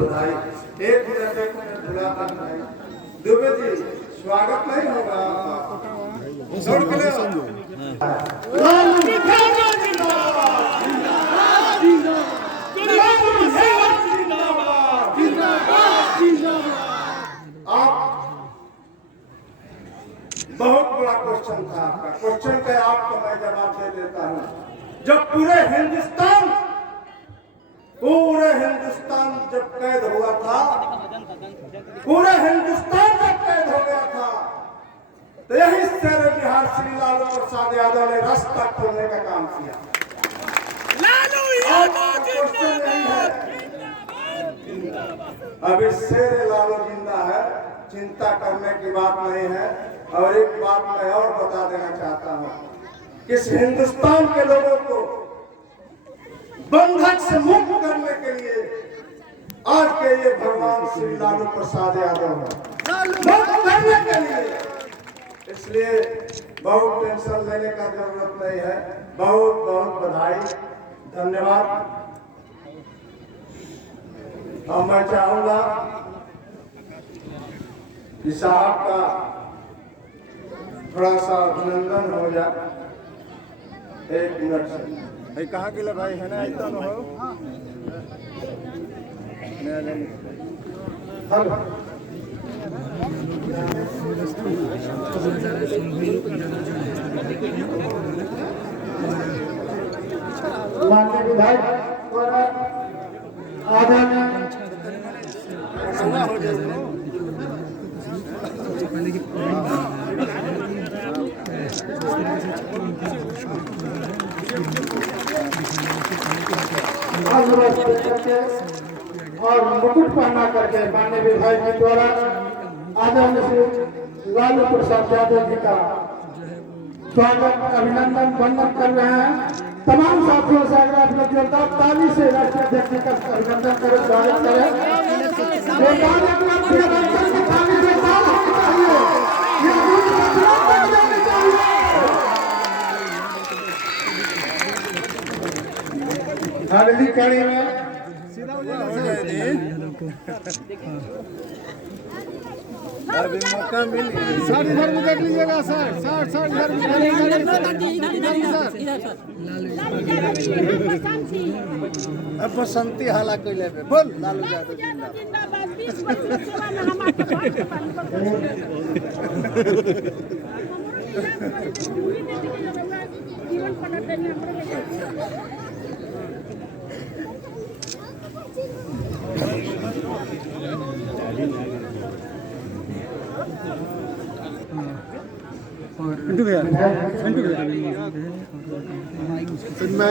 बधाई। एक मिनट बुलाता नहीं। दुबे जी स्वागत नहीं होगा दौड़ के ले बहुत बड़ा क्वेश्चन था आपका। क्वेश्चन का आपको मैं जवाब दे देता हूँ। जब पूरे हिंदुस्तान जब कैद हुआ था, पूरे हिंदुस्तान जब कैद हो गया था, तो यही शेर बिहार श्री लालू प्रसाद यादव ने रास्ता खोलने का काम किया। लालू यादव जिंदाबाद। अभी शेर लालू जिंदा है, चिंता करने की बात नहीं है। और एक बात मैं और बता देना चाहता हूँ कि इस हिंदुस्तान के लोगों को बंधक से मुक्त करने के लिए आज के ये भगवान श्री लालू प्रसाद यादव मुक्त करने के लिए, इसलिए बहुत टेंशन लेने का जरूरत नहीं है। बहुत बहुत बधाई, धन्यवाद। और मैं चाहूंगा कि साहब का थोड़ा सा अभिनंदन हो जाए। एक मिनट से कहा के भाई है ना इतना हो माननीय विधायक द्वारा आदरणीय और मुकुट पहना करके माननीय विधायक जी द्वारा आदरणीय श्री लालू प्रसाद यादव जी का स्वागत, अभिनंदन, वंदन कर रहे हैं। तमाम साथियों से अगर आप लोग जोरदार ताली से राष्ट्रीय अध्यक्ष का अभिनंदन करें, स्वागत करें। अगली कड़ी में अभी मौका मिल सर, इधर भी देख लीजिएगा सर। सर इधर अब बसंती हाला कोई ले बोल लालू यादव जिंदाबाद।